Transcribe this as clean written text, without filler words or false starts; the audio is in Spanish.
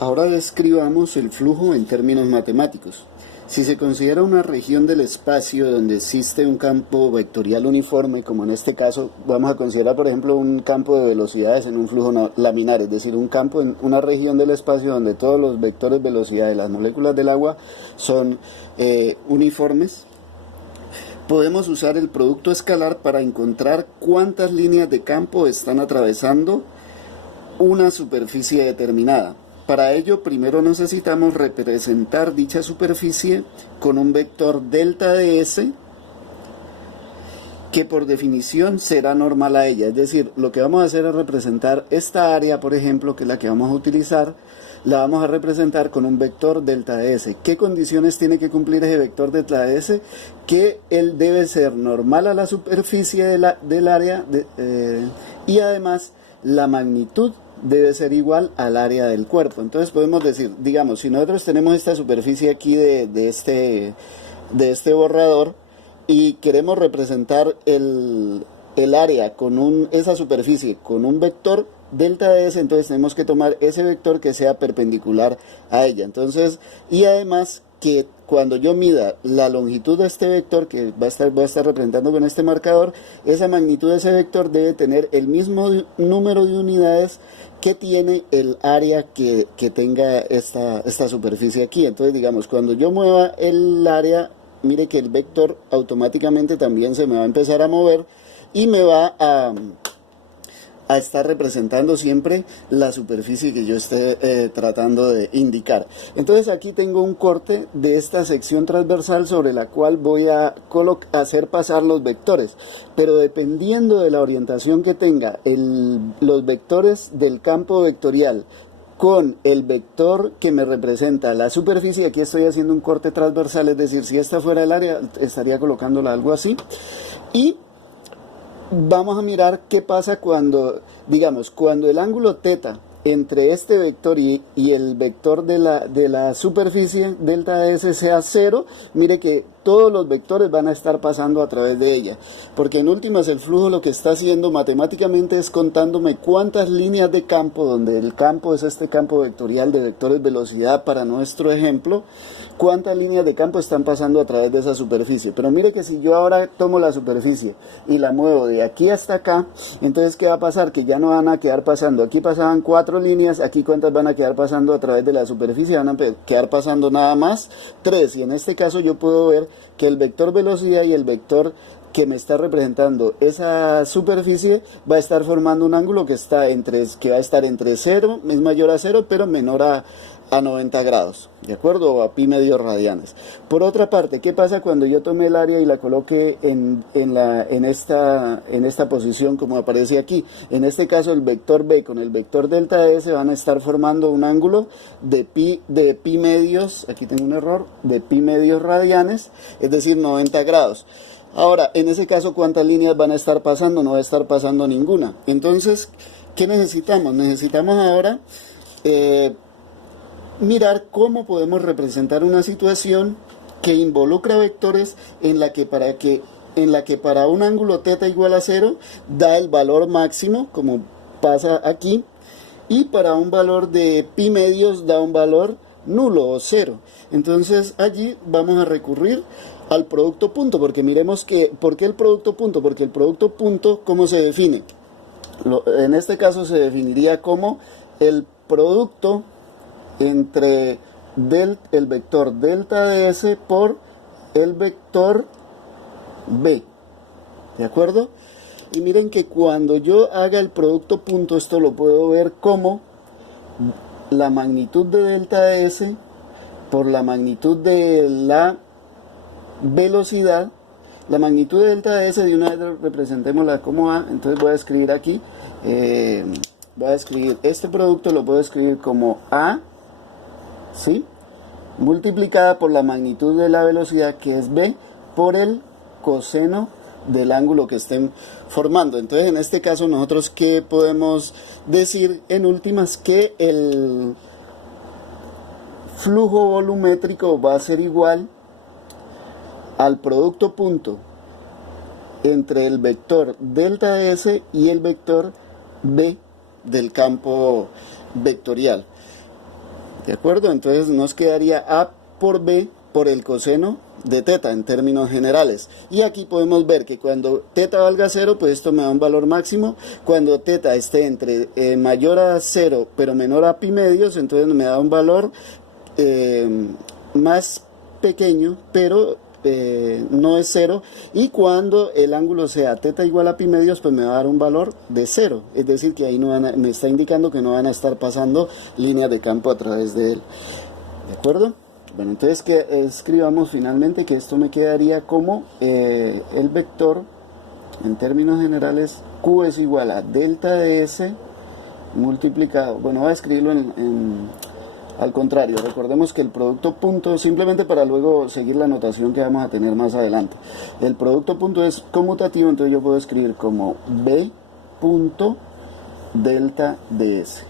Ahora describamos el flujo en términos matemáticos. Si se considera una región del espacio donde existe un campo vectorial uniforme, como en este caso vamos a considerar por ejemplo un campo de velocidades en un flujo laminar, es decir, un campo en una región del espacio donde todos los vectores de velocidad de las moléculas del agua son uniformes, podemos usar el producto escalar para encontrar cuántas líneas de campo están atravesando una superficie determinada. Para ello, primero necesitamos representar dicha superficie con un vector delta de S, que por definición será normal a ella. Es decir, lo que vamos a hacer es representar esta área, por ejemplo, que es la que vamos a utilizar, la vamos a representar con un vector delta de S. ¿Qué condiciones tiene que cumplir ese vector delta de S? Que él debe ser normal a la superficie del área y además la magnitud debe ser igual al área del cuerpo. Entonces podemos decir, digamos, si nosotros tenemos esta superficie aquí de este borrador y queremos representar el área con esa superficie con un vector delta de S, entonces tenemos que tomar ese vector que sea perpendicular a ella. Entonces, y además que cuando yo mida la longitud de este vector que voy a estar representando con este marcador, esa magnitud de ese vector debe tener el mismo número de unidades que tiene el área que tenga esta superficie aquí. Entonces, digamos, cuando yo mueva el área, mire que el vector automáticamente también se me va a empezar a mover y me va a estar representando siempre la superficie que yo esté tratando de indicar. Entonces aquí tengo un corte de esta sección transversal sobre la cual voy a hacer pasar los vectores, pero dependiendo de la orientación que tenga los vectores del campo vectorial con el vector que me representa la superficie, aquí estoy haciendo un corte transversal, es decir, si esta fuera el área estaría colocándola algo así, y vamos a mirar qué pasa cuando, digamos, cuando el ángulo teta entre este vector y el vector de la superficie delta de S sea 0, mire que todos los vectores van a estar pasando a través de ella, porque en últimas el flujo lo que está haciendo matemáticamente es contándome cuántas líneas de campo, donde el campo es este campo vectorial de vectores velocidad para nuestro ejemplo, cuántas líneas de campo están pasando a través de esa superficie. Pero mire que si yo ahora tomo la superficie y la muevo de aquí hasta acá, entonces ¿qué va a pasar? Que ya no van a quedar pasando, aquí pasaban 4 líneas, aquí cuántas van a quedar pasando a través de la superficie, van a quedar pasando nada más 3, y en este caso yo puedo ver que el vector velocidad y el vector que me está representando esa superficie va a estar formando un ángulo que va a estar entre 0, es mayor a 0, pero menor a 90 grados, ¿de acuerdo? O a pi medios radianes. Por otra parte, ¿qué pasa cuando yo tome el área y la coloque en esta posición como aparece aquí? En este caso el vector B con el vector delta de S van a estar formando un ángulo de pi medios, aquí tengo un error, de pi medios radianes, es decir, 90 grados. Ahora, en ese caso, ¿cuántas líneas van a estar pasando? No va a estar pasando ninguna. Entonces, ¿qué necesitamos? Necesitamos ahora mirar cómo podemos representar una situación que involucra vectores en la que para un ángulo teta igual a 0 da el valor máximo, como pasa aquí, y para un valor de pi medios da un valor nulo o 0. Entonces allí vamos a recurrir al producto punto, porque miremos ¿por qué el producto punto? Porque el producto punto, ¿cómo se define? En este caso se definiría como el producto entre el vector delta de S por el vector B, ¿de acuerdo? Y miren que cuando yo haga el producto punto, esto lo puedo ver como la magnitud de delta de S por la magnitud de la velocidad. La magnitud de delta de S, de una vez representémosla como A, entonces voy a escribir aquí, voy a escribir este producto, lo puedo escribir como A, ¿sí?, multiplicada por la magnitud de la velocidad, que es B, por el coseno del ángulo que estén formando. Entonces, en este caso, nosotros, ¿qué podemos decir? En últimas, que el flujo volumétrico va a ser igual al producto punto entre el vector delta de S y el vector B del campo vectorial. ¿De acuerdo? Entonces nos quedaría A por B por el coseno de teta en términos generales. Y aquí podemos ver que cuando teta valga 0, pues esto me da un valor máximo. Cuando teta esté entre mayor a 0 pero menor a pi medios, entonces me da un valor más pequeño, pero no es 0. Y cuando el ángulo sea teta igual a pi medios, pues me va a dar un valor de 0. Es decir, que ahí no me está indicando que no van a estar pasando líneas de campo a través de él. ¿De acuerdo? Bueno, entonces que escribamos finalmente que esto me quedaría como el vector, en términos generales, Q es igual a delta de S multiplicado, bueno, voy a escribirlo al contrario, recordemos que el producto punto, simplemente para luego seguir la notación que vamos a tener más adelante, el producto punto es conmutativo, entonces yo puedo escribir como B punto delta de S.